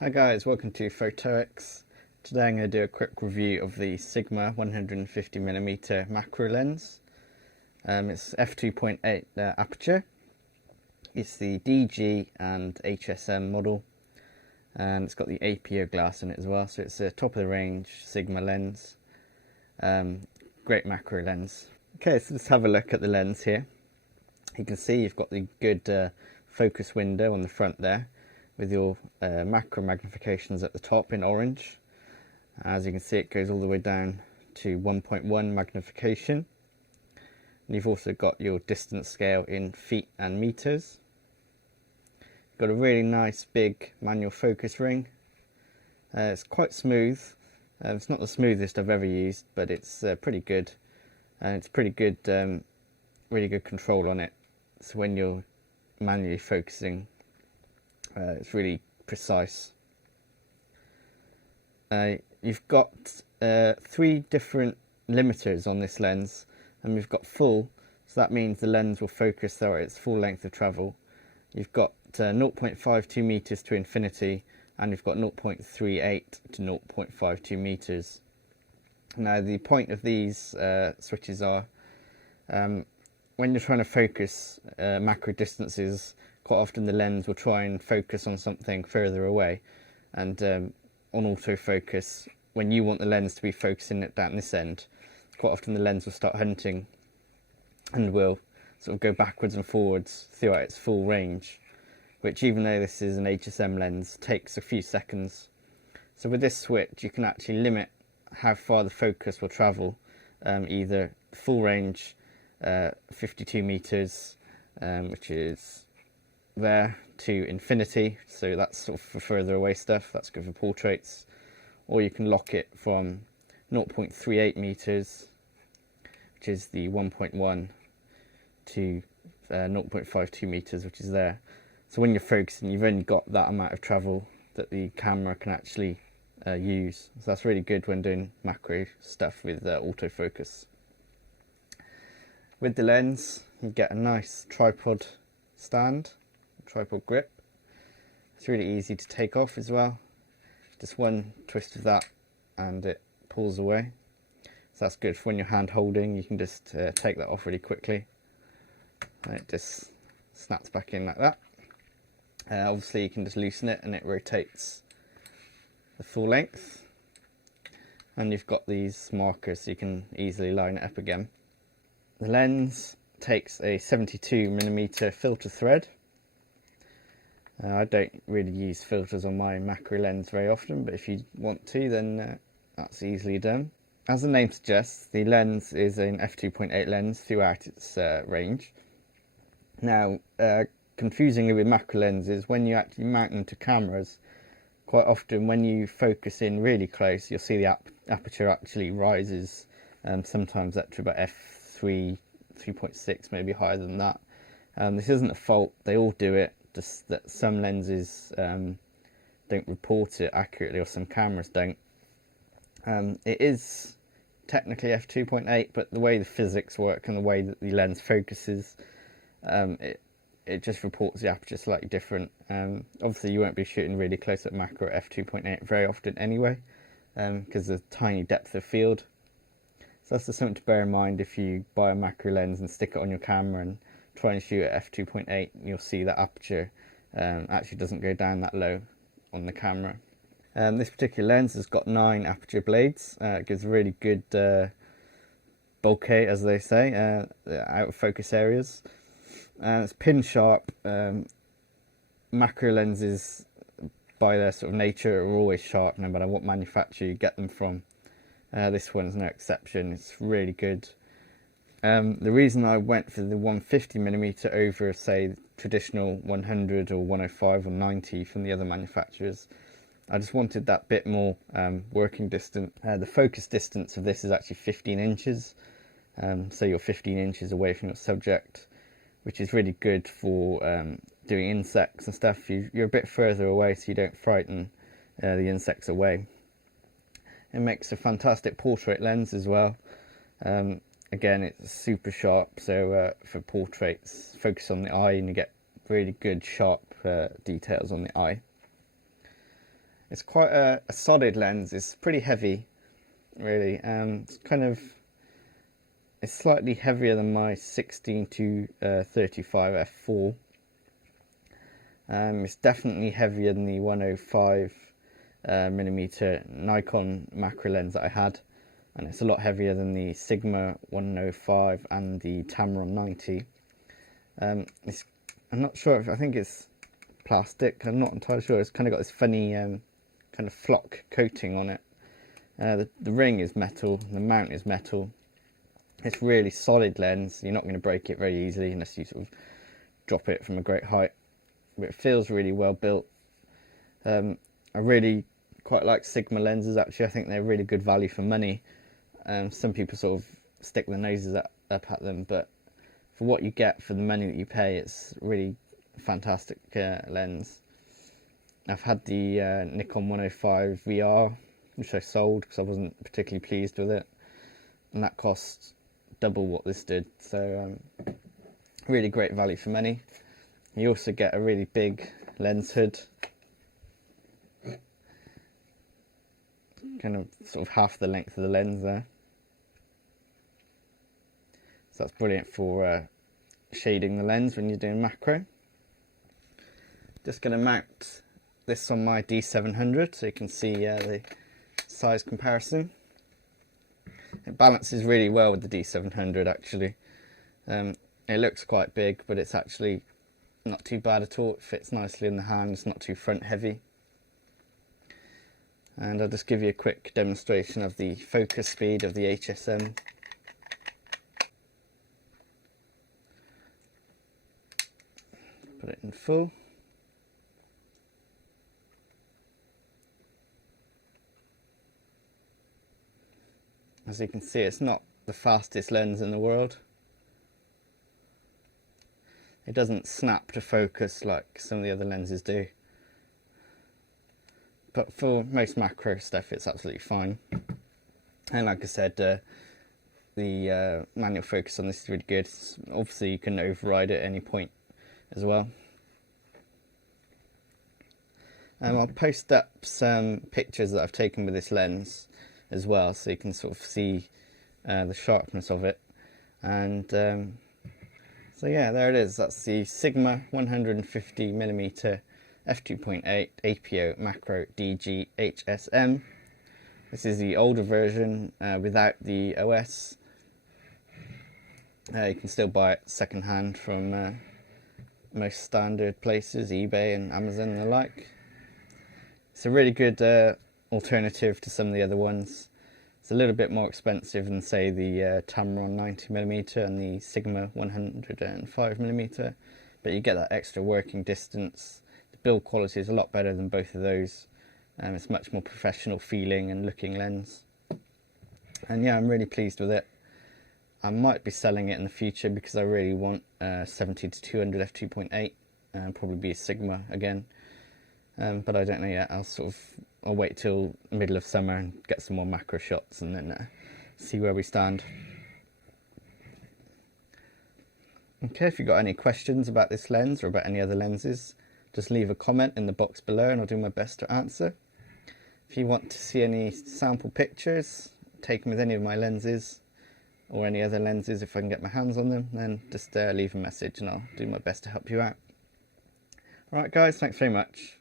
Hi guys, welcome to Photoix. Today I'm going to do a quick review of the Sigma 150mm macro lens. It's f2.8 aperture. It's the DG and HSM model, and it's got the Aperture glass in it as well, so it's a top of the range Sigma lens. Great macro lens. Okay, so let's have a look at the lens here. You can see you've got the good focus window on the front there, with your macro magnifications at the top in orange. As you can see, it goes all the way down to 1.1 magnification. And you've also got your distance scale in feet and meters. You've got a really nice big manual focus ring. It's quite smooth. It's not the smoothest I've ever used, but it's pretty good. And it's pretty good, really good control on it. So when you're manually focusing, it's really precise. You've got 3 different limiters on this lens, and we've got full, so that means the lens will focus at its full length of travel. You've got 0.52 meters to infinity, and you've got 0.38 to 0.52 meters. Now the point of these switches are, when you're trying to focus macro distances, quite often the lens will try and focus on something further away, and on autofocus, when you want the lens to be focusing it down this end, quite often the lens will start hunting and will sort of go backwards and forwards throughout its full range, which, even though this is an HSM lens, takes a few seconds. So with this switch you can actually limit how far the focus will travel, either full range 52 meters, which is there, to infinity, so that's sort of for further away stuff, that's good for portraits, or you can lock it from 0.38 meters, which is the 1.1, to 0.52 meters, which is there. So when you're focusing, you've only got that amount of travel that the camera can actually use. So that's really good when doing macro stuff with autofocus. With the lens, you get a nice tripod stand, tripod grip. It's really easy to take off as well. Just one twist of that and it pulls away. So that's good for when you're hand holding. You can just take that off really quickly. And it just snaps back in like that. Obviously you can just loosen it and it rotates the full length. And you've got these markers so you can easily line it up again. The lens takes a 72mm filter thread. I don't really use filters on my macro lens very often, but if you want to, then that's easily done. As the name suggests, the lens is an f2.8 lens throughout its range. Now, confusingly with macro lenses, when you actually mount them to cameras, quite often when you focus in really close, you'll see the aperture actually rises, sometimes up to about f3, 3.6, maybe higher than that. This isn't a fault, they all do it, just that some lenses don't report it accurately, or some cameras don't. It is technically f2.8, but the way the physics work and the way that the lens focuses, it just reports the aperture slightly different. Obviously you won't be shooting really close at macro at f2.8 very often anyway, because there's a tiny depth of field. So that's just something to bear in mind if you buy a macro lens and stick it on your camera and try and shoot at f2.8, you'll see that aperture actually doesn't go down that low on the camera. This particular lens has got 9 aperture blades. It gives really good bokeh, as they say, out of focus areas. It's pin sharp. Macro lenses, by their sort of nature, are always sharp no matter what manufacturer you get them from. This one's no exception. It's really good. The reason I went for the 150mm over, say, traditional 100 or 105 or 90 from the other manufacturers, I just wanted that bit more working distance. The focus distance of this is actually 15 inches, so you're 15 inches away from your subject, which is really good for doing insects and stuff. You're a bit further away so you don't frighten the insects away. It makes a fantastic portrait lens as well. Again, it's super sharp, so for portraits, focus on the eye and you get really good sharp details on the eye. It's quite a solid lens. It's pretty heavy, really. It's slightly heavier than my 16 to 35 f4. It's definitely heavier than the 105 millimeter Nikon macro lens that I had, and it's a lot heavier than the Sigma 105 and the Tamron 90. I'm not sure if, I think it's plastic. I'm not entirely sure. It's kind of got this funny kind of flock coating on it. The ring is metal, the mount is metal. It's really solid lens. You're not going to break it very easily unless you sort of drop it from a great height. But it feels really well built. I really quite like Sigma lenses, actually. I think they're really good value for money. Some people sort of stick their noses up at them, but for what you get for the money that you pay, it's really fantastic lens. I've had the Nikon 105 VR, which I sold because I wasn't particularly pleased with it, and that cost double what this did, so really great value for money. You also get a really big lens hood, kind of sort of half the length of the lens there, so that's brilliant for shading the lens when you're doing macro. Just going to mount this on my D700 so you can see the size comparison. It balances really well with the D700 actually. It looks quite big, but it's actually not too bad at all. It fits nicely in the hand, it's not too front heavy. And I'll just give you a quick demonstration of the focus speed of the HSM. Put it in full. As you can see, it's not the fastest lens in the world. It doesn't snap to focus like some of the other lenses do. But for most macro stuff, it's absolutely fine. And like I said, the manual focus on this is really good. Obviously, you can override it at any point as well. I'll post up some pictures that I've taken with this lens as well, so you can sort of see the sharpness of it. And so yeah, there it is. That's the Sigma 150mm f2.8 APO macro DG HSM. This is the older version without the OS. You can still buy it second hand from most standard places, eBay and Amazon and the like. It's a really good alternative to some of the other ones. It's a little bit more expensive than, say, the Tamron 90mm and the Sigma 105mm, but you get that extra working distance. The build quality is a lot better than both of those. It's much more professional feeling and looking lens. And yeah, I'm really pleased with it. I might be selling it in the future because I really want 70 to 200 f2.8 and probably be a Sigma again. But I don't know yet. I'll wait till middle of summer and get some more macro shots and then see where we stand. Okay, if you've got any questions about this lens or about any other lenses, just leave a comment in the box below and I'll do my best to answer. If you want to see any sample pictures taken with any of my lenses or any other lenses, if I can get my hands on them, then just leave a message and I'll do my best to help you out. Alright guys, thanks very much.